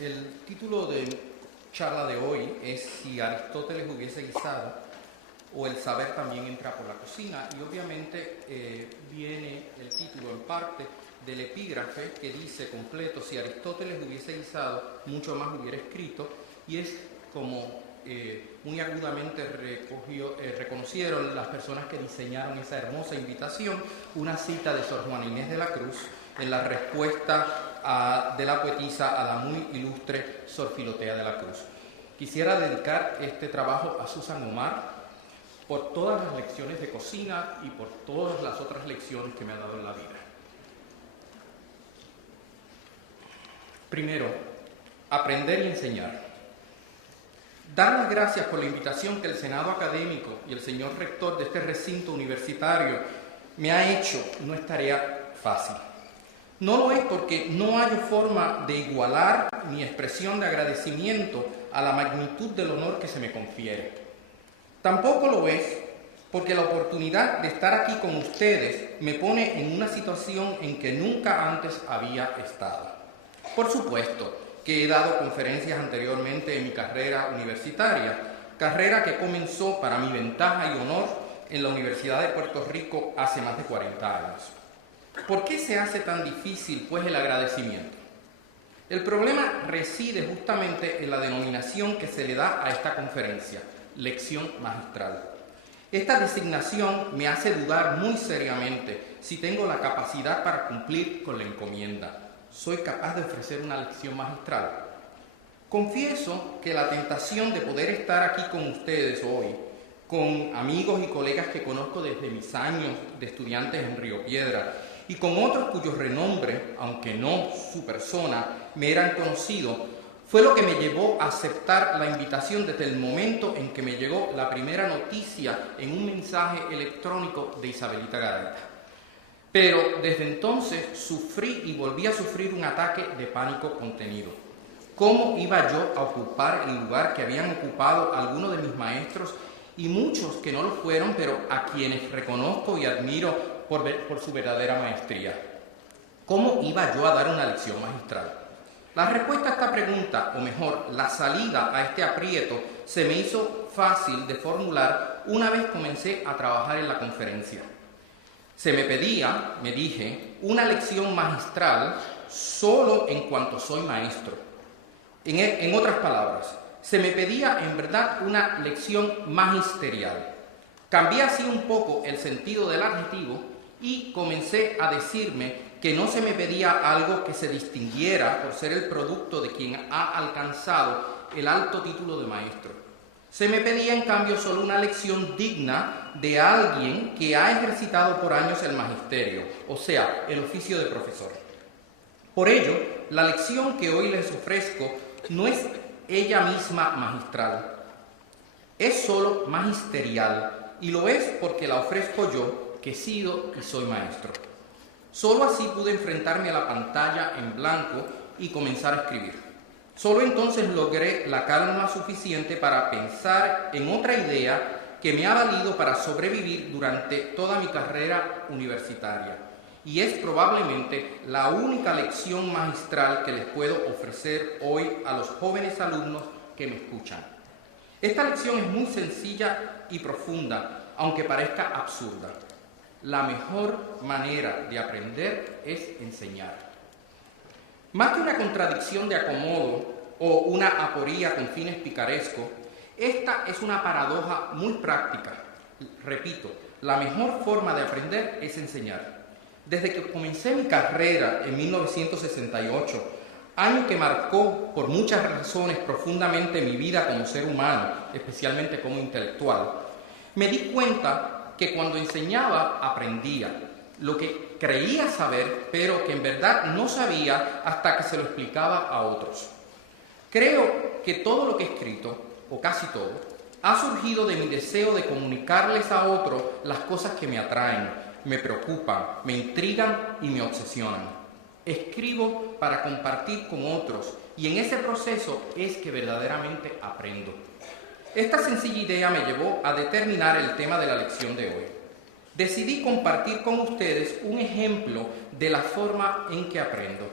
El título de charla de hoy es Si Aristóteles hubiese guisado o el saber también entra por la cocina, y obviamente viene el título en parte del epígrafe que dice completo: si Aristóteles hubiese guisado, mucho más hubiera escrito, y es como muy agudamente reconocieron las personas que diseñaron esa hermosa invitación, una cita de Sor Juana Inés de la Cruz en la respuesta de la poetisa a la muy ilustre Sor Filotea de la Cruz. Quisiera dedicar este trabajo a Susan Omar por todas las lecciones de cocina y por todas las otras lecciones que me ha dado en la vida. Primero, aprender y enseñar. Dar las gracias por la invitación que el Senado Académico y el señor rector de este recinto universitario me ha hecho no es tarea fácil. No lo es porque no hay forma de igualar mi expresión de agradecimiento a la magnitud del honor que se me confiere. Tampoco lo es porque la oportunidad de estar aquí con ustedes me pone en una situación en que nunca antes había estado. Por supuesto que he dado conferencias anteriormente en mi carrera universitaria, carrera que comenzó para mi ventaja y honor en la Universidad de Puerto Rico hace más de 40 años. ¿Por qué se hace tan difícil, pues, el agradecimiento? El problema reside justamente en la denominación que se le da a esta conferencia, lección magistral. Esta designación me hace dudar muy seriamente si tengo la capacidad para cumplir con la encomienda. ¿Soy capaz de ofrecer una lección magistral? Confieso que la tentación de poder estar aquí con ustedes hoy, con amigos y colegas que conozco desde mis años de estudiantes en Río Piedra, y con otros cuyo renombre, aunque no su persona, me eran conocidos, fue lo que me llevó a aceptar la invitación desde el momento en que me llegó la primera noticia en un mensaje electrónico de Isabelita Garavita. Pero desde entonces sufrí y volví a sufrir un ataque de pánico contenido. ¿Cómo iba yo a ocupar el lugar que habían ocupado algunos de mis maestros y muchos que no lo fueron, pero a quienes reconozco y admiro por su verdadera maestría? ¿Cómo iba yo a dar una lección magistral? La respuesta a esta pregunta, o mejor, la salida a este aprieto, se me hizo fácil de formular una vez comencé a trabajar en la conferencia. Se me pedía, me dije, una lección magistral solo en cuanto soy maestro. En otras palabras, se me pedía en verdad una lección magisterial. Cambié así un poco el sentido del adjetivo y comencé a decirme que no se me pedía algo que se distinguiera por ser el producto de quien ha alcanzado el alto título de maestro. Se me pedía en cambio solo una lección digna de alguien que ha ejercitado por años el magisterio, o sea, el oficio de profesor. Por ello, la lección que hoy les ofrezco no es ella misma magistral, es solo magisterial, y lo es porque la ofrezco yo, que he sido y soy maestro. Solo así pude enfrentarme a la pantalla en blanco y comenzar a escribir. Solo entonces logré la calma suficiente para pensar en otra idea que me ha valido para sobrevivir durante toda mi carrera universitaria. Y es probablemente la única lección magistral que les puedo ofrecer hoy a los jóvenes alumnos que me escuchan. Esta lección es muy sencilla y profunda, aunque parezca absurda. La mejor manera de aprender es enseñar. Más que una contradicción de acomodo o una aporía con fines picarescos, esta es una paradoja muy práctica. Repito, la mejor forma de aprender es enseñar. Desde que comencé mi carrera en 1968, año que marcó por muchas razones profundamente mi vida como ser humano, especialmente como intelectual, me di cuenta que cuando enseñaba aprendía lo que creía saber, pero que en verdad no sabía hasta que se lo explicaba a otros. Creo que todo lo que he escrito, o casi todo, ha surgido de mi deseo de comunicarles a otros las cosas que me atraen, me preocupan, me intrigan y me obsesionan. Escribo para compartir con otros y en ese proceso es que verdaderamente aprendo. Esta sencilla idea me llevó a determinar el tema de la lección de hoy. Decidí compartir con ustedes un ejemplo de la forma en que aprendo.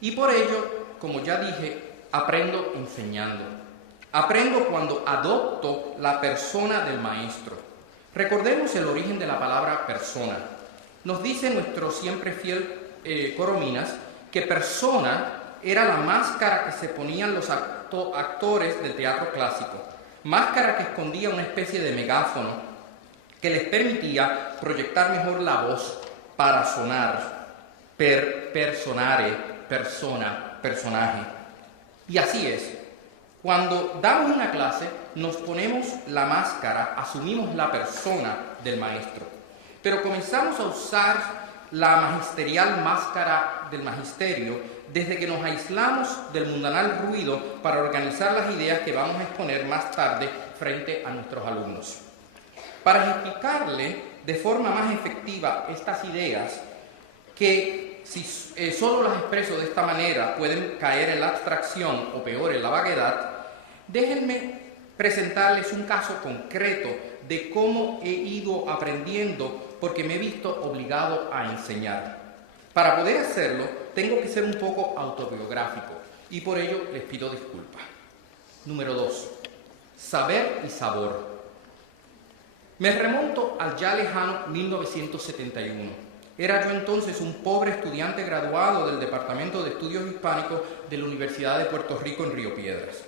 Y por ello, como ya dije, aprendo enseñando. Aprendo cuando adopto la persona del maestro. Recordemos el origen de la palabra persona. Nos dice nuestro siempre fiel Corominas que persona era la máscara que se ponían los actores del teatro clásico. Máscara que escondía una especie de megáfono que les permitía proyectar mejor la voz para sonar, personare, persona, personaje. Y así es. Cuando damos una clase, nos ponemos la máscara, asumimos la persona del maestro. Pero comenzamos a usar la magisterial máscara del magisterio desde que nos aislamos del mundanal ruido para organizar las ideas que vamos a exponer más tarde frente a nuestros alumnos. Para explicarle de forma más efectiva estas ideas, que si solo las expreso de esta manera pueden caer en la abstracción o peor en la vaguedad, déjenme presentarles un caso concreto de cómo he ido aprendiendo porque me he visto obligado a enseñar. Para poder hacerlo, tengo que ser un poco autobiográfico y por ello les pido disculpas. Número 2. Saber y sabor. Me remonto al ya lejano 1971. Era yo entonces un pobre estudiante graduado del Departamento de Estudios Hispánicos de la Universidad de Puerto Rico en Río Piedras.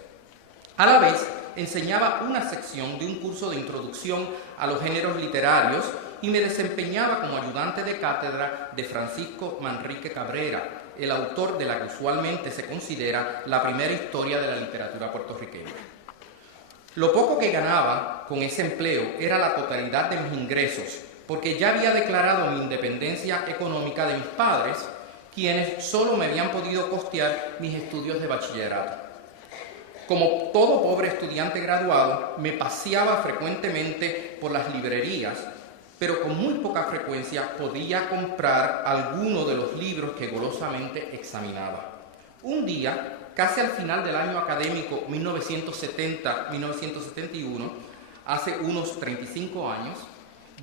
A la vez, enseñaba una sección de un curso de introducción a los géneros literarios y me desempeñaba como ayudante de cátedra de Francisco Manrique Cabrera, el autor de la que usualmente se considera la primera historia de la literatura puertorriqueña. Lo poco que ganaba con ese empleo era la totalidad de mis ingresos, porque ya había declarado mi independencia económica de mis padres, quienes solo me habían podido costear mis estudios de bachillerato. Como todo pobre estudiante graduado, me paseaba frecuentemente por las librerías, pero con muy poca frecuencia podía comprar alguno de los libros que golosamente examinaba. Un día, casi al final del año académico 1970-1971, hace unos 35 años,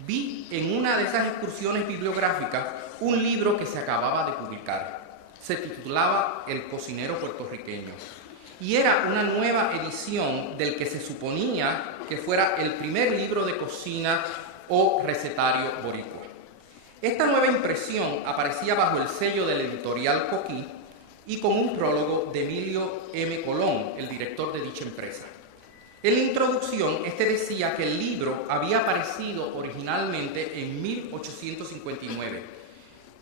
vi en una de esas excursiones bibliográficas un libro que se acababa de publicar. Se titulaba El cocinero puertorriqueño y era una nueva edición del que se suponía que fuera el primer libro de cocina o recetario boricua. Esta nueva impresión aparecía bajo el sello del editorial Coquí y con un prólogo de Emilio M. Colón, el director de dicha empresa. En la introducción, decía que el libro había aparecido originalmente en 1859,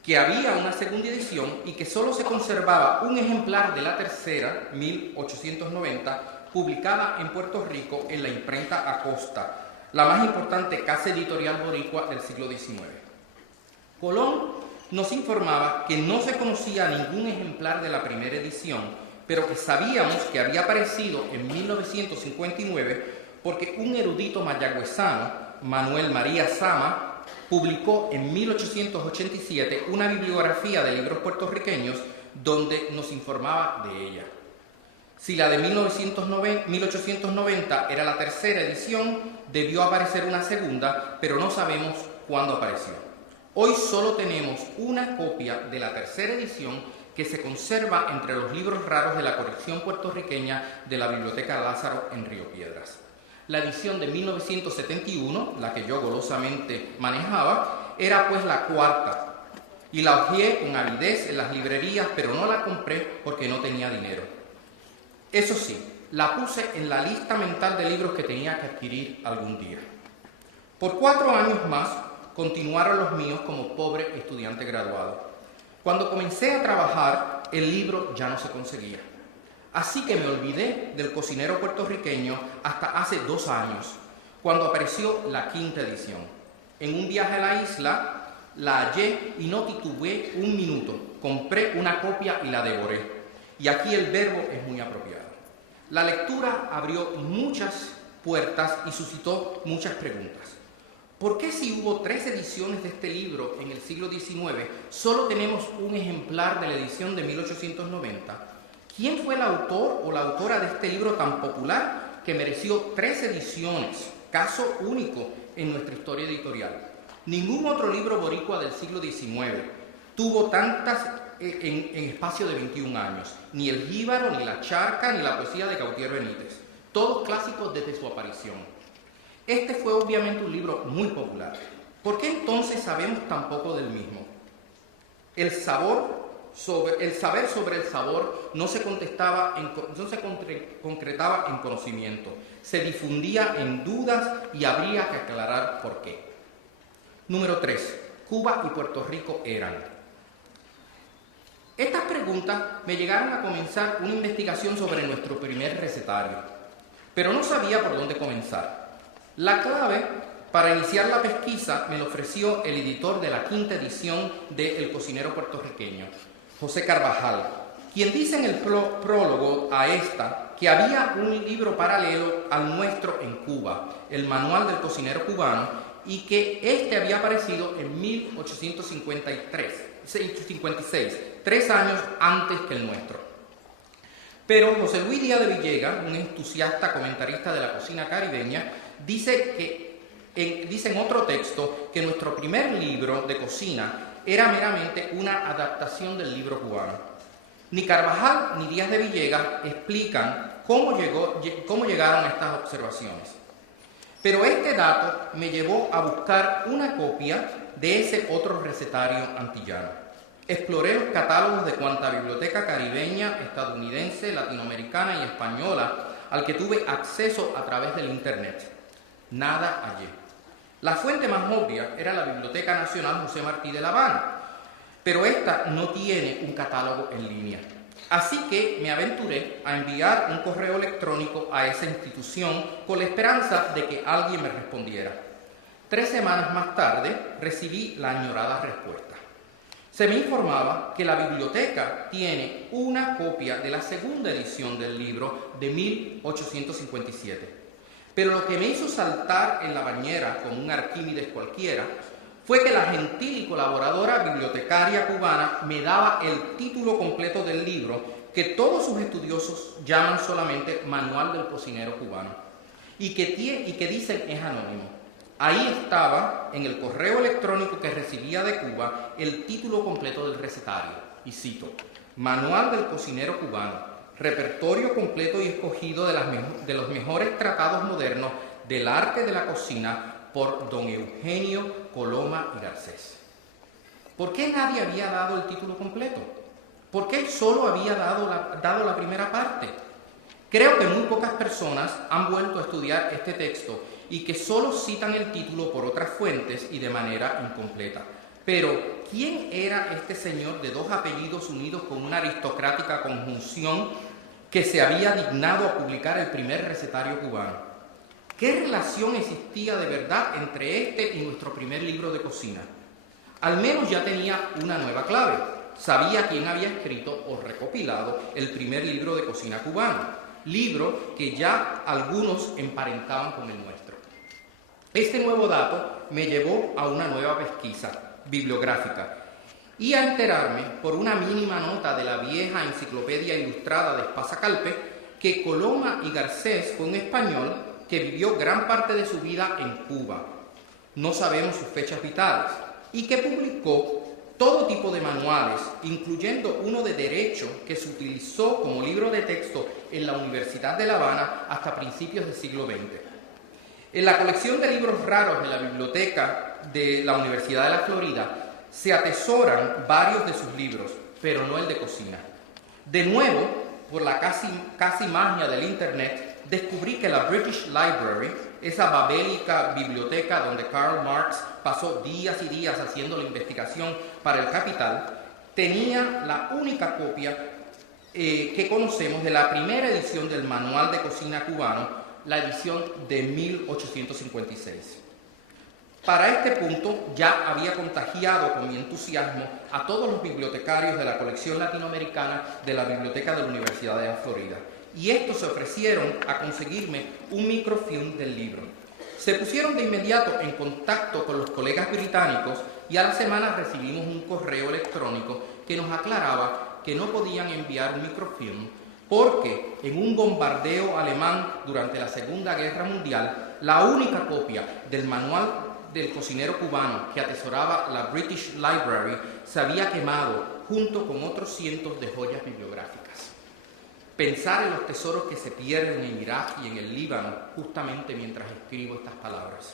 que había una segunda edición y que solo se conservaba un ejemplar de la tercera, 1890, publicada en Puerto Rico en la imprenta Acosta, la más importante casa editorial boricua del siglo XIX. Colón nos informaba que no se conocía ningún ejemplar de la primera edición, pero que sabíamos que había aparecido en 1959 porque un erudito mayagüezano, Manuel María Sama, publicó en 1887 una bibliografía de libros puertorriqueños donde nos informaba de ella. Si la de 1890 era la tercera edición, debió aparecer una segunda, pero no sabemos cuándo apareció. Hoy solo tenemos una copia de la tercera edición que se conserva entre los libros raros de la colección puertorriqueña de la Biblioteca Lázaro en Río Piedras. La edición de 1971, la que yo golosamente manejaba, era pues la cuarta y la hojeé con avidez en las librerías, pero no la compré porque no tenía dinero. Eso sí, la puse en la lista mental de libros que tenía que adquirir algún día. Por 4 años más continuaron los míos como pobre estudiante graduado. Cuando comencé a trabajar, el libro ya no se conseguía. Así que me olvidé del cocinero puertorriqueño hasta hace 2 años, cuando apareció la quinta edición. En un viaje a la isla, la hallé y no titubeé un minuto. Compré una copia y la devoré. Y aquí el verbo es muy apropiado. La lectura abrió muchas puertas y suscitó muchas preguntas. ¿Por qué si hubo 3 ediciones de este libro en el siglo XIX, solo tenemos un ejemplar de la edición de 1890? ¿Quién fue el autor o la autora de este libro tan popular que mereció 3 ediciones, caso único en nuestra historia editorial? Ningún otro libro boricua del siglo XIX tuvo tantas en espacio de 21 años. Ni El Jíbaro, ni La Charca, ni la poesía de Gautier Benítez. Todos clásicos desde su aparición. Este fue obviamente un libro muy popular. ¿Por qué entonces sabemos tan poco del mismo? El saber sobre el sabor no se concretaba en conocimiento, se difundía en dudas y habría que aclarar por qué. Número 3. Cuba y Puerto Rico eran. Estas preguntas me llegaron a comenzar una investigación sobre nuestro primer recetario, pero no sabía por dónde comenzar. La clave para iniciar la pesquisa me lo ofreció el editor de la 5ª edición de El Cocinero Puertorriqueño, José Carvajal, quien dice en el prólogo a esta que había un libro paralelo al nuestro en Cuba, el Manual del Cocinero Cubano, y que este había aparecido en 1856, 3 años antes que el nuestro. Pero José Luis Díaz de Villegas, un entusiasta comentarista de la cocina caribeña, dice en otro texto que nuestro primer libro de cocina era meramente una adaptación del libro cubano. Ni Carvajal ni Díaz de Villegas explican cómo llegaron a estas observaciones. Pero este dato me llevó a buscar una copia de ese otro recetario antillano. Exploré los catálogos de cuanta biblioteca caribeña, estadounidense, latinoamericana y española al que tuve acceso a través del Internet. Nada hallé. La fuente más obvia era la Biblioteca Nacional José Martí de La Habana, pero esta no tiene un catálogo en línea. Así que me aventuré a enviar un correo electrónico a esa institución con la esperanza de que alguien me respondiera. 3 semanas más tarde recibí la añorada respuesta. Se me informaba que la biblioteca tiene una copia de la 2ª edición del libro de 1857. Pero lo que me hizo saltar en la bañera como un Arquímedes cualquiera fue que la gentil y colaboradora bibliotecaria cubana me daba el título completo del libro que todos sus estudiosos llaman solamente Manual del Cocinero Cubano y que dicen es anónimo. Ahí estaba, en el correo electrónico que recibía de Cuba, el título completo del recetario, y cito: Manual del Cocinero Cubano, repertorio completo y escogido de los mejores tratados modernos del arte de la cocina por don Eugenio Coloma y Garcés. ¿Por qué nadie había dado el título completo? ¿Por qué solo había dado la primera parte? Creo que muy pocas personas han vuelto a estudiar este texto y que solo citan el título por otras fuentes y de manera incompleta. Pero, ¿quién era este señor de 2 apellidos unidos con una aristocrática conjunción que se había dignado a publicar el primer recetario cubano? ¿Qué relación existía de verdad entre este y nuestro primer libro de cocina? Al menos ya tenía una nueva clave. Sabía quién había escrito o recopilado el primer libro de cocina cubano, libro que ya algunos emparentaban con el nuestro. Este nuevo dato me llevó a una nueva pesquisa bibliográfica y a enterarme por una mínima nota de la vieja enciclopedia ilustrada de Espasa Calpe que Coloma y Garcés fue un español que vivió gran parte de su vida en Cuba, no sabemos sus fechas vitales, y que publicó todo tipo de manuales, incluyendo uno de Derecho que se utilizó como libro de texto en la Universidad de La Habana hasta principios del siglo XX. En la colección de libros raros de la Biblioteca de la Universidad de la Florida se atesoran varios de sus libros, pero no el de cocina. De nuevo, por la casi magia del Internet, descubrí que la British Library, esa babélica biblioteca donde Karl Marx pasó días y días haciendo la investigación para el Capital, tenía la única copia que conocemos de la primera edición del Manual de Cocina Cubano, la edición de 1856. Para este punto ya había contagiado con mi entusiasmo a todos los bibliotecarios de la colección latinoamericana de la Biblioteca de la Universidad de la Florida, y estos se ofrecieron a conseguirme un microfilm del libro. Se pusieron de inmediato en contacto con los colegas británicos y a la semana recibimos un correo electrónico que nos aclaraba que no podían enviar un microfilm porque en un bombardeo alemán durante la Segunda Guerra Mundial, la única copia del manual del cocinero cubano que atesoraba la British Library se había quemado junto con otros cientos de joyas bibliográficas. Pensar en los tesoros que se pierden en Irak y en el Líbano justamente mientras escribo estas palabras.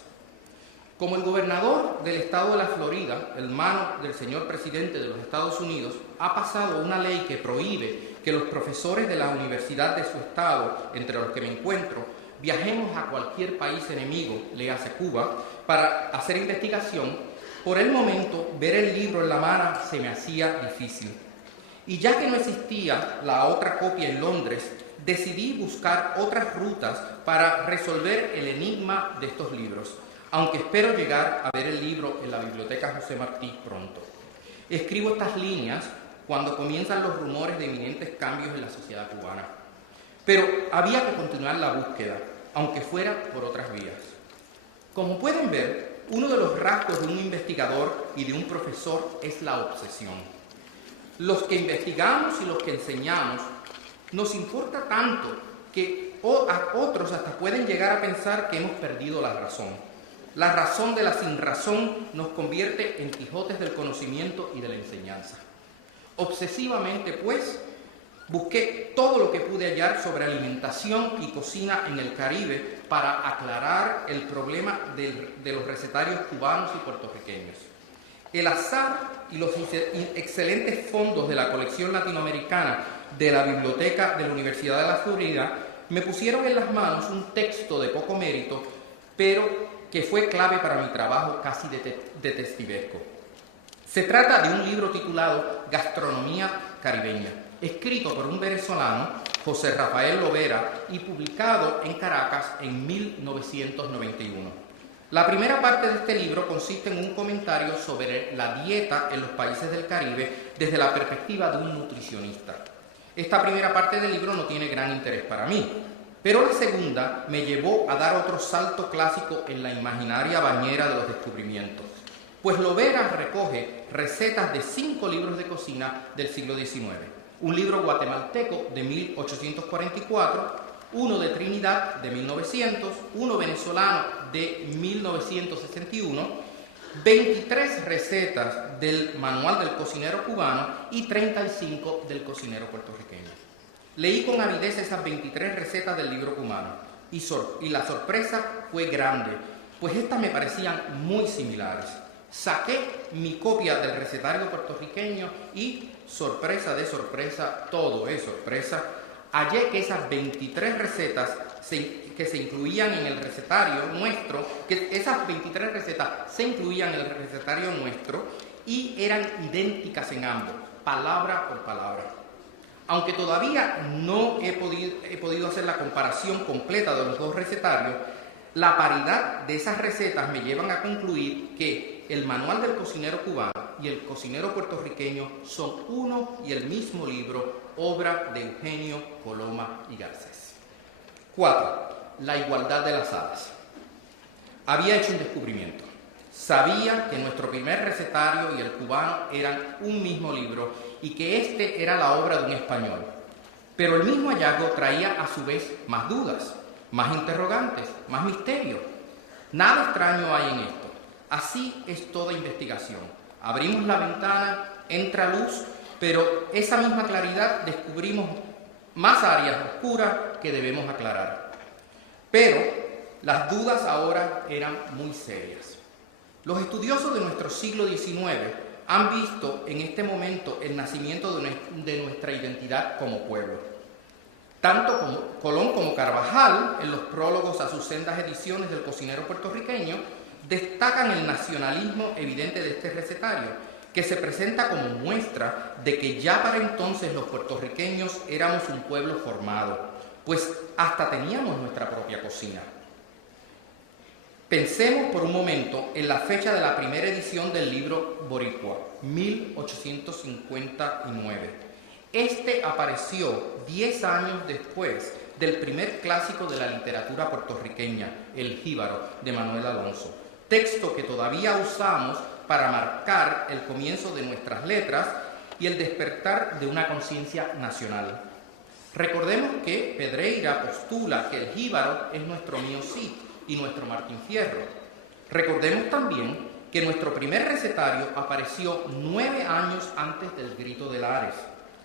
Como el gobernador del estado de la Florida, hermano del señor presidente de los Estados Unidos, ha pasado una ley que prohíbe que los profesores de la universidad de su estado, entre los que me encuentro, viajemos a cualquier país enemigo, léase Cuba, para hacer investigación, por el momento ver el libro en la mano se me hacía difícil. Y ya que no existía la otra copia en Londres, decidí buscar otras rutas para resolver el enigma de estos libros, aunque espero llegar a ver el libro en la Biblioteca José Martí pronto. Escribo estas líneas cuando comienzan los rumores de inminentes cambios en la sociedad cubana. Pero había que continuar la búsqueda, aunque fuera por otras vías. Como pueden ver, uno de los rasgos de un investigador y de un profesor es la obsesión. Los que investigamos y los que enseñamos nos importa tanto que a otros hasta pueden llegar a pensar que hemos perdido la razón. La razón de la sinrazón nos convierte en Quijotes del conocimiento y de la enseñanza. Obsesivamente, pues, busqué todo lo que pude hallar sobre alimentación y cocina en el Caribe para aclarar el problema de los recetarios cubanos y puertorriqueños. El azar y los excelentes fondos de la colección latinoamericana de la Biblioteca de la Universidad de la Florida me pusieron en las manos un texto de poco mérito, pero que fue clave para mi trabajo casi detectivesco. Se trata de un libro titulado Gastronomía Caribeña, escrito por un venezolano, José Rafael Lovera, y publicado en Caracas en 1991. La primera parte de este libro consiste en un comentario sobre la dieta en los países del Caribe desde la perspectiva de un nutricionista. Esta primera parte del libro no tiene gran interés para mí, pero la segunda me llevó a dar otro salto clásico en la imaginaria bañera de los descubrimientos, pues Lovera recoge recetas de 5 libros de cocina del siglo XIX, un libro guatemalteco de 1844, uno de Trinidad de 1900, uno venezolano de 1961, 23 recetas del Manual del Cocinero Cubano y 35 del Cocinero Puertorriqueño. Leí con avidez esas 23 recetas del libro cubano y la sorpresa fue grande, pues estas me parecían muy similares. Saqué mi copia del recetario puertorriqueño y, sorpresa de sorpresa, todo es sorpresa, hallé que esas 23 recetas que se incluían en el recetario nuestro, que esas 23 recetas se incluían en el recetario nuestro y eran idénticas en ambos, palabra por palabra. Aunque todavía no he podido hacer la comparación completa de los dos recetarios, la paridad de esas recetas me llevan a concluir que el Manual del Cocinero Cubano y el Cocinero Puertorriqueño son uno y el mismo libro, obra de Eugenio Coloma y Garcés. 4. La igualdad de las aves. Había hecho un descubrimiento. Sabía que nuestro primer recetario y el cubano eran un mismo libro y que este era la obra de un español. Pero el mismo hallazgo traía a su vez más dudas, más interrogantes, más misterio. Nada extraño hay en esto. Así es toda investigación. Abrimos la ventana, entra luz, pero esa misma claridad descubrimos más áreas oscuras que debemos aclarar. Pero las dudas ahora eran muy serias. Los estudiosos de nuestro siglo XIX han visto en este momento el nacimiento de nuestra identidad como pueblo. Tanto como Colón como Carvajal, en los prólogos a sus sendas ediciones del Cocinero Puertorriqueño, destacan el nacionalismo evidente de este recetario, que se presenta como muestra de que ya para entonces los puertorriqueños éramos un pueblo formado, pues hasta teníamos nuestra propia cocina. Pensemos por un momento en la fecha de la primera edición del libro Boricua, 1859. Este apareció 10 años después del primer clásico de la literatura puertorriqueña, El Jíbaro, de Manuel Alonso, texto que todavía usamos para marcar el comienzo de nuestras letras y el despertar de una conciencia nacional. Recordemos que Pedreira postula que el Jíbaro es nuestro Mío Cid y nuestro Martín Fierro. Recordemos también que nuestro primer recetario apareció 9 años antes del Grito de Lares,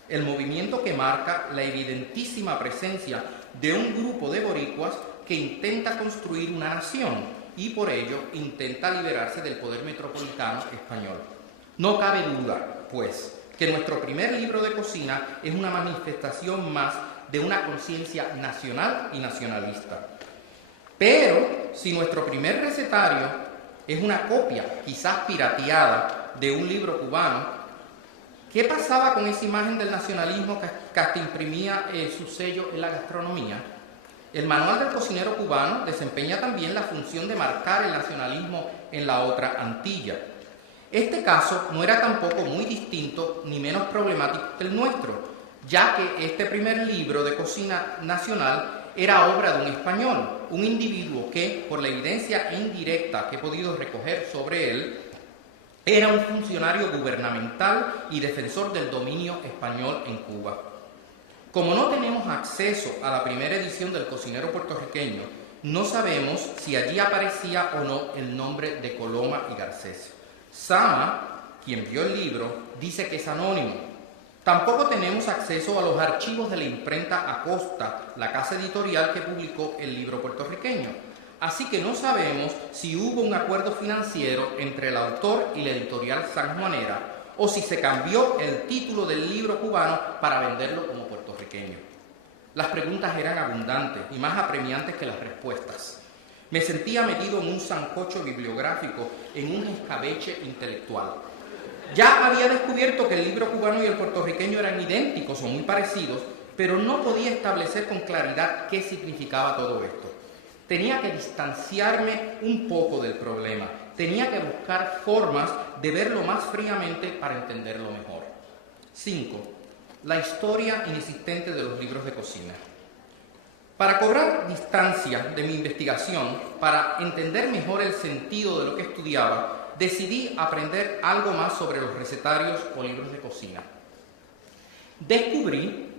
el movimiento que marca la evidentísima presencia de un grupo de boricuas que intenta construir una nación y por ello intenta liberarse del poder metropolitano español. No cabe duda, pues, que nuestro primer libro de cocina es una manifestación más de una conciencia nacional y nacionalista. Pero si nuestro primer recetario es una copia, quizás pirateada, de un libro cubano, ¿qué pasaba con esa imagen del nacionalismo que hasta imprimía su sello en la gastronomía? El manual del cocinero cubano desempeña también la función de marcar el nacionalismo en la otra Antilla. Este caso no era tampoco muy distinto ni menos problemático que el nuestro, ya que este primer libro de cocina nacional era obra de un español, un individuo que, por la evidencia indirecta que he podido recoger sobre él, era un funcionario gubernamental y defensor del dominio español en Cuba. Como no tenemos acceso a la primera edición del cocinero puertorriqueño, no sabemos si allí aparecía o no el nombre de Coloma y Garcés. Sama, quien vio el libro, dice que es anónimo. Tampoco tenemos acceso a los archivos de la imprenta Acosta, la casa editorial que publicó el libro puertorriqueño. Así que no sabemos si hubo un acuerdo financiero entre el autor y la editorial sanjuanera o si se cambió el título del libro cubano para venderlo como puertorriqueño. Las preguntas eran abundantes y más apremiantes que las respuestas. Me sentía metido en un sancocho bibliográfico, en un escabeche intelectual. Ya había descubierto que el libro cubano y el puertorriqueño eran idénticos o muy parecidos, pero no podía establecer con claridad qué significaba todo esto. Tenía que distanciarme un poco del problema, tenía que buscar formas de verlo más fríamente para entenderlo mejor. 5. La historia inexistente de los libros de cocina. Para cobrar distancia de mi investigación, para entender mejor el sentido de lo que estudiaba, decidí aprender algo más sobre los recetarios o libros de cocina. Descubrí,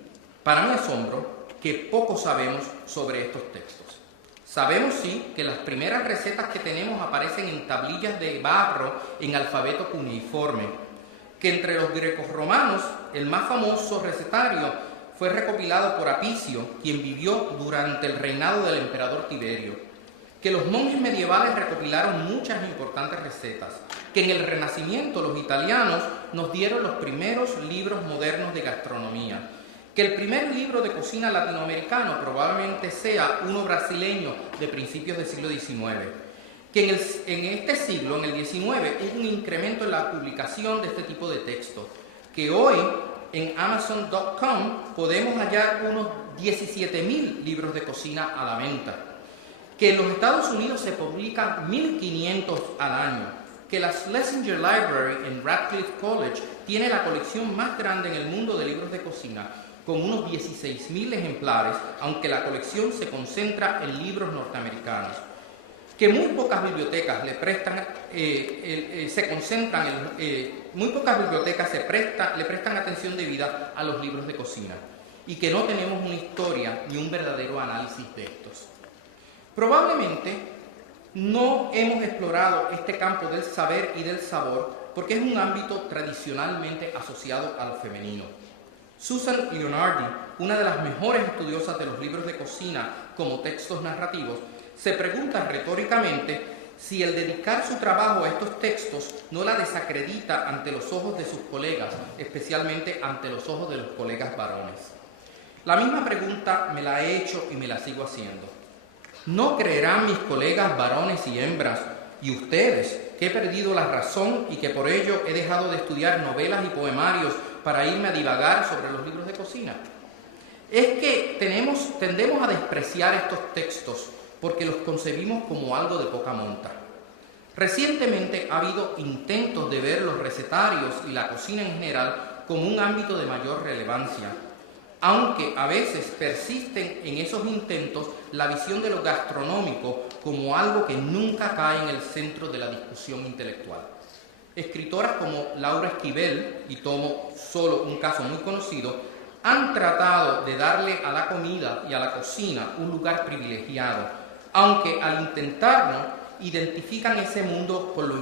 para mi asombro, que poco sabemos sobre estos textos. Sabemos, sí, que las primeras recetas que tenemos aparecen en tablillas de barro en alfabeto cuneiforme, que entre los grecorromanos el más famoso recetario fue recopilado por Apicio, quien vivió durante el reinado del emperador Tiberio, que los monjes medievales recopilaron muchas importantes recetas, que en el Renacimiento los italianos nos dieron los primeros libros modernos de gastronomía, que el primer libro de cocina latinoamericano probablemente sea uno brasileño de principios del siglo XIX, que en este siglo, en el XIX, es un incremento en la publicación de este tipo de textos, que hoy en Amazon.com podemos hallar unos 17.000 libros de cocina a la venta, que en los Estados Unidos se publican 1.500 al año, que la Schlesinger Library en Radcliffe College tiene la colección más grande en el mundo de libros de cocina, con unos 16.000 ejemplares, aunque la colección se concentra en libros norteamericanos, que muy pocas bibliotecas le prestan atención debida a los libros de cocina, y que no tenemos una historia ni un verdadero análisis de estos. Probablemente no hemos explorado este campo del saber y del sabor porque es un ámbito tradicionalmente asociado a lo femenino. Susan Leonardi, una de las mejores estudiosas de los libros de cocina como textos narrativos, se pregunta retóricamente si el dedicar su trabajo a estos textos no la desacredita ante los ojos de sus colegas, especialmente ante los ojos de los colegas varones. La misma pregunta me la he hecho y me la sigo haciendo. ¿No creerán mis colegas varones y hembras, y ustedes, que he perdido la razón y que por ello he dejado de estudiar novelas y poemarios para irme a divagar sobre los libros de cocina? Es que tendemos a despreciar estos textos porque los concebimos como algo de poca monta. Recientemente ha habido intentos de ver los recetarios y la cocina en general como un ámbito de mayor relevancia, aunque a veces persisten en esos intentos la visión de lo gastronómico como algo que nunca cae en el centro de la discusión intelectual. Escritoras como Laura Esquivel, y tomo solo un caso muy conocido, han tratado de darle a la comida y a la cocina un lugar privilegiado, aunque al intentarlo identifican ese mundo por lo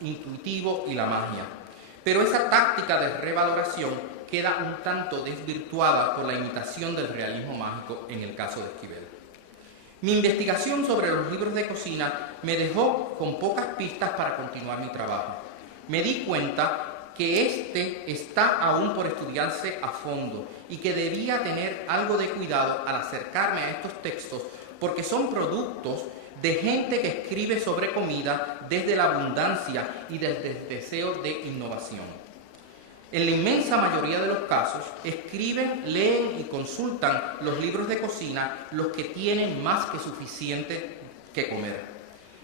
intuitivo y la magia. Pero esa táctica de revaloración queda un tanto desvirtuada por la imitación del realismo mágico en el caso de Esquivel. Mi investigación sobre los libros de cocina me dejó con pocas pistas para continuar mi trabajo. Me di cuenta que este está aún por estudiarse a fondo y que debía tener algo de cuidado al acercarme a estos textos porque son productos de gente que escribe sobre comida desde la abundancia y desde el deseo de innovación. En la inmensa mayoría de los casos, escriben, leen y consultan los libros de cocina los que tienen más que suficiente que comer.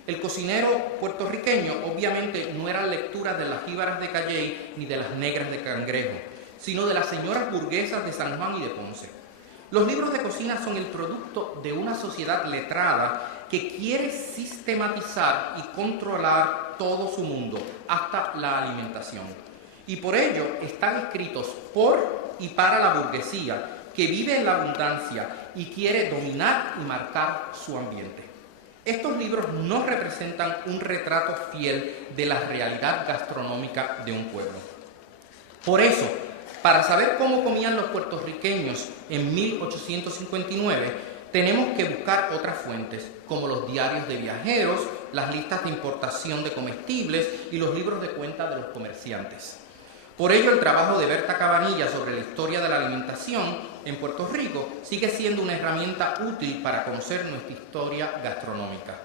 El cocinero puertorriqueño obviamente no era lectura de las jíbaras de Calley ni de las negras de Cangrejo, sino de las señoras burguesas de San Juan y de Ponce. Los libros de cocina son el producto de una sociedad letrada que quiere sistematizar y controlar todo su mundo, hasta la alimentación. Y por ello están escritos por y para la burguesía, que vive en la abundancia y quiere dominar y marcar su ambiente. Estos libros no representan un retrato fiel de la realidad gastronómica de un pueblo. Por eso, para saber cómo comían los puertorriqueños en 1859, tenemos que buscar otras fuentes, como los diarios de viajeros, las listas de importación de comestibles y los libros de cuenta de los comerciantes. Por ello, el trabajo de Berta Cabanilla sobre la historia de la alimentación en Puerto Rico sigue siendo una herramienta útil para conocer nuestra historia gastronómica.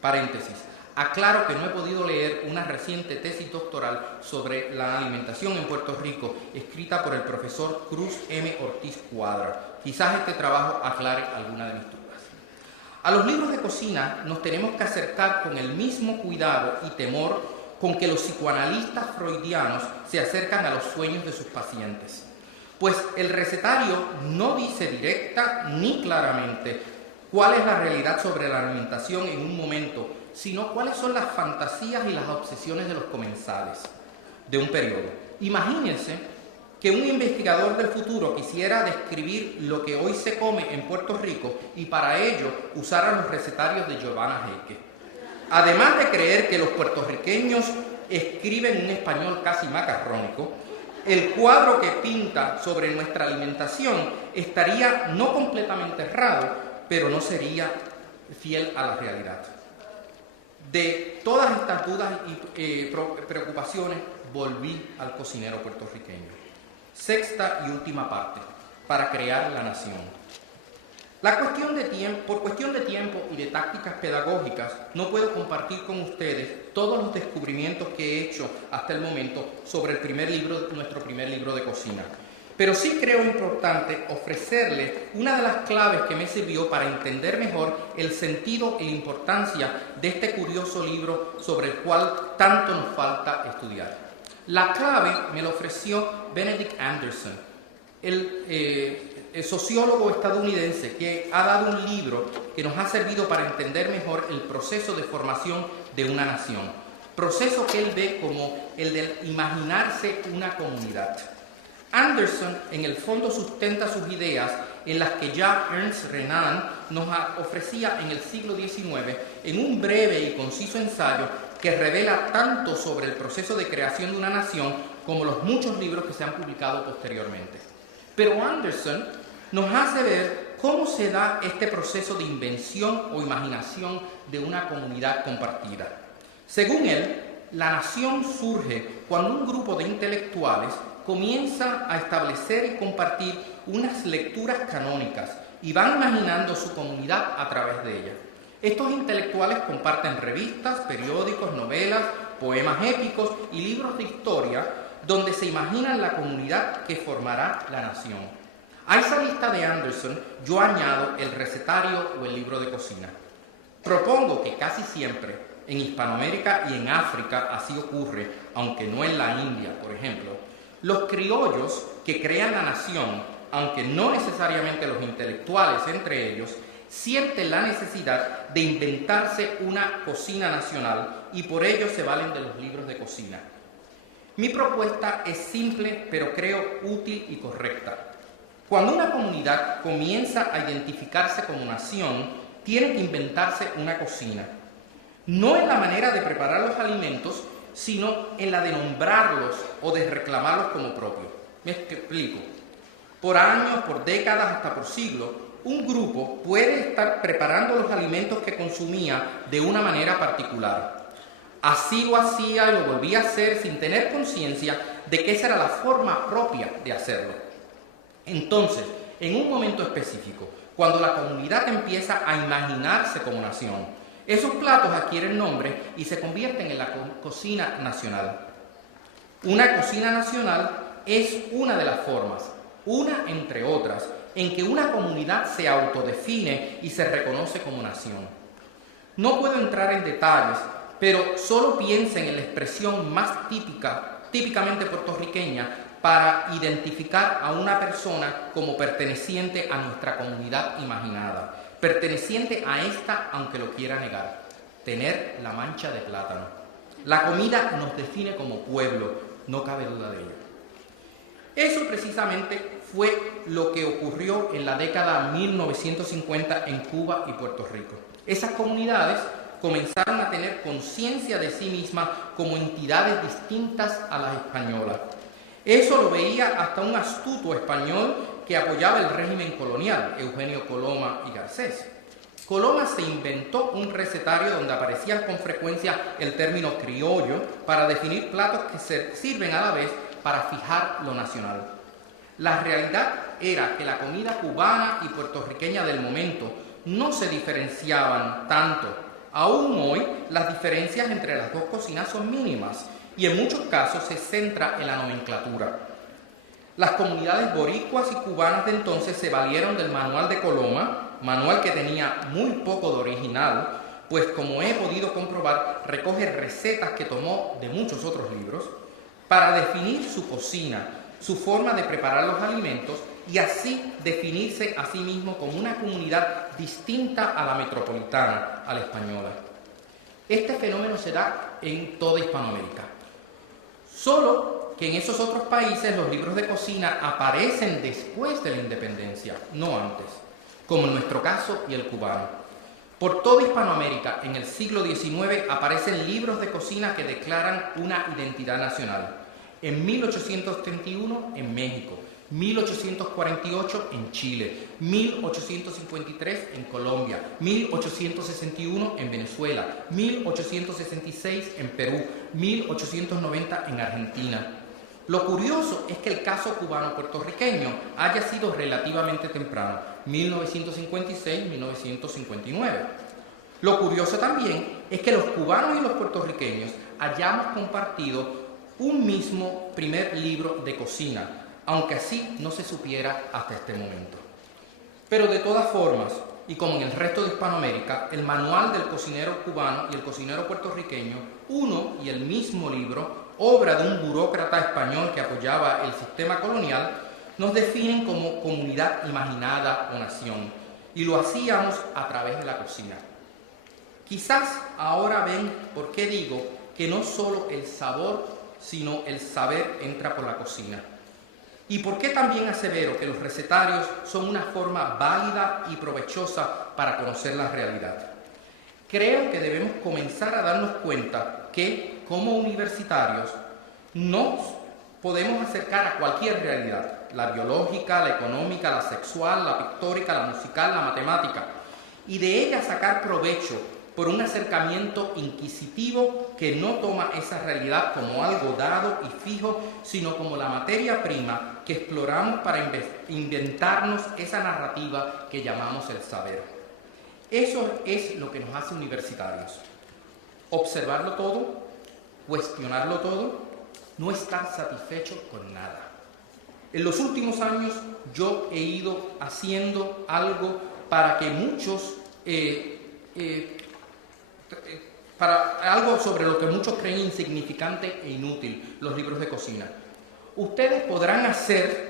Paréntesis. Aclaro que no he podido leer una reciente tesis doctoral sobre la alimentación en Puerto Rico, escrita por el profesor Cruz M. Ortiz Cuadra. Quizás este trabajo aclare alguna de mis dudas. A los libros de cocina nos tenemos que acercar con el mismo cuidado y temor con que los psicoanalistas freudianos se acercan a los sueños de sus pacientes. Pues el recetario no dice directa ni claramente cuál es la realidad sobre la alimentación en un momento, sino cuáles son las fantasías y las obsesiones de los comensales de un periodo. Imagínense que un investigador del futuro quisiera describir lo que hoy se come en Puerto Rico y para ello usara los recetarios de Giovanna Heike. Además de creer que los puertorriqueños escriben un español casi macarrónico, el cuadro que pinta sobre nuestra alimentación estaría no completamente errado, pero no sería fiel a la realidad. De todas estas dudas y preocupaciones, volví al cocinero puertorriqueño. Sexta y última parte, para crear la nación. Por cuestión de tiempo y de tácticas pedagógicas, no puedo compartir con ustedes todos los descubrimientos que he hecho hasta el momento sobre nuestro primer libro de cocina. Pero sí creo importante ofrecerles una de las claves que me sirvió para entender mejor el sentido y la importancia de este curioso libro sobre el cual tanto nos falta estudiar. La clave me la ofreció Benedict Anderson, el sociólogo estadounidense que ha dado un libro que nos ha servido para entender mejor el proceso de formación de una nación, proceso que él ve como el de imaginarse una comunidad. Anderson, en el fondo, sustenta sus ideas en las que ya Ernst Renan nos ofrecía en el siglo XIX en un breve y conciso ensayo que revela tanto sobre el proceso de creación de una nación como los muchos libros que se han publicado posteriormente. Pero Anderson nos hace ver cómo se da este proceso de invención o imaginación de una comunidad compartida. Según él, la nación surge cuando un grupo de intelectuales comienza a establecer y compartir unas lecturas canónicas y van imaginando su comunidad a través de ella. Estos intelectuales comparten revistas, periódicos, novelas, poemas épicos y libros de historia donde se imaginan la comunidad que formará la nación. A esa lista de Anderson yo añado el recetario o el libro de cocina. Propongo que casi siempre en Hispanoamérica y en África así ocurre, aunque no en la India, por ejemplo. Los criollos que crean la nación, aunque no necesariamente los intelectuales entre ellos, sienten la necesidad de inventarse una cocina nacional y por ello se valen de los libros de cocina. Mi propuesta es simple, pero creo útil y correcta. Cuando una comunidad comienza a identificarse como nación, tiene que inventarse una cocina. no en la manera de preparar los alimentos, sino en la de nombrarlos o de reclamarlos como propios. Me explico. Por años, por décadas, hasta por siglos, un grupo puede estar preparando los alimentos que consumía de una manera particular. Así lo hacía y lo volvía a hacer sin tener conciencia de que esa era la forma propia de hacerlo. Entonces, en un momento específico, cuando la comunidad empieza a imaginarse como nación, esos platos adquieren nombre y se convierten en la cocina nacional. Una cocina nacional es una de las formas, una entre otras, en que una comunidad se autodefine y se reconoce como nación. No puedo entrar en detalles, pero solo piensen en la expresión más típicamente puertorriqueña para identificar a una persona como perteneciente a nuestra comunidad imaginada, perteneciente a esta aunque lo quiera negar: tener la mancha de plátano. La comida nos define como pueblo, no cabe duda de ello. Eso precisamente fue lo que ocurrió en la década 1950 en Cuba y Puerto Rico. Esas comunidades comenzaron a tener conciencia de sí mismas como entidades distintas a las españolas. Eso lo veía hasta un astuto español que apoyaba el régimen colonial, Eugenio Coloma y Garcés. Coloma se inventó un recetario donde aparecía con frecuencia el término criollo para definir platos que se sirven a la vez para fijar lo nacional. La realidad era que la comida cubana y puertorriqueña del momento no se diferenciaban tanto. Aún hoy, las diferencias entre las dos cocinas son mínimas y en muchos casos se centra en la nomenclatura. Las comunidades boricuas y cubanas de entonces se valieron del manual de Coloma, manual que tenía muy poco de original, pues como he podido comprobar, recoge recetas que tomó de muchos otros libros, para definir su cocina, su forma de preparar los alimentos y así definirse a sí mismo como una comunidad distinta a la metropolitana, a la española. Este fenómeno se da en toda Hispanoamérica. Solo que en esos otros países los libros de cocina aparecen después de la independencia, no antes, como en nuestro caso y el cubano. Por toda Hispanoamérica, en el siglo XIX, aparecen libros de cocina que declaran una identidad nacional. En 1831 en México, 1848 en Chile, 1853 en Colombia, 1861 en Venezuela, 1866 en Perú, 1890 en Argentina. Lo curioso es que el caso cubano-puertorriqueño haya sido relativamente temprano, 1956-1959. Lo curioso también es que los cubanos y los puertorriqueños hayamos compartido un mismo primer libro de cocina, aunque así no se supiera hasta este momento. Pero de todas formas, y como en el resto de Hispanoamérica, el manual del cocinero cubano y el cocinero puertorriqueño, uno y el mismo libro, obra de un burócrata español que apoyaba el sistema colonial, nos definen como comunidad imaginada o nación, y lo hacíamos a través de la cocina. Quizás ahora ven por qué digo que no solo el sabor, sino el saber entra por la cocina. Y por qué también asevero que los recetarios son una forma válida y provechosa para conocer la realidad. Creo que debemos comenzar a darnos cuenta que, como universitarios, nos podemos acercar a cualquier realidad, la biológica, la económica, la sexual, la pictórica, la musical, la matemática, y de ella sacar provecho por un acercamiento inquisitivo que no toma esa realidad como algo dado y fijo, sino como la materia prima que exploramos para inventarnos esa narrativa que llamamos el saber. Eso es lo que nos hace universitarios. Observarlo todo, cuestionarlo todo, no estar satisfecho con nada. En los últimos años yo he ido haciendo algo para que muchos algo sobre lo que muchos creen insignificante e inútil, los libros de cocina. Ustedes podrán hacerlo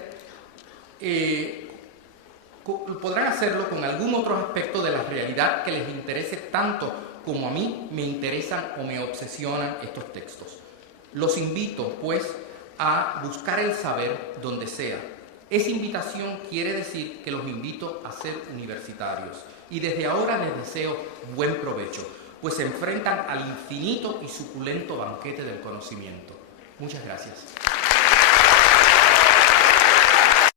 con algún otro aspecto de la realidad que les interese tanto como a mí me interesan o me obsesionan estos textos. Los invito, pues, a buscar el saber donde sea. Esa invitación quiere decir que los invito a ser universitarios y desde ahora les deseo buen provecho, pues se enfrentan al infinito y suculento banquete del conocimiento. Muchas gracias.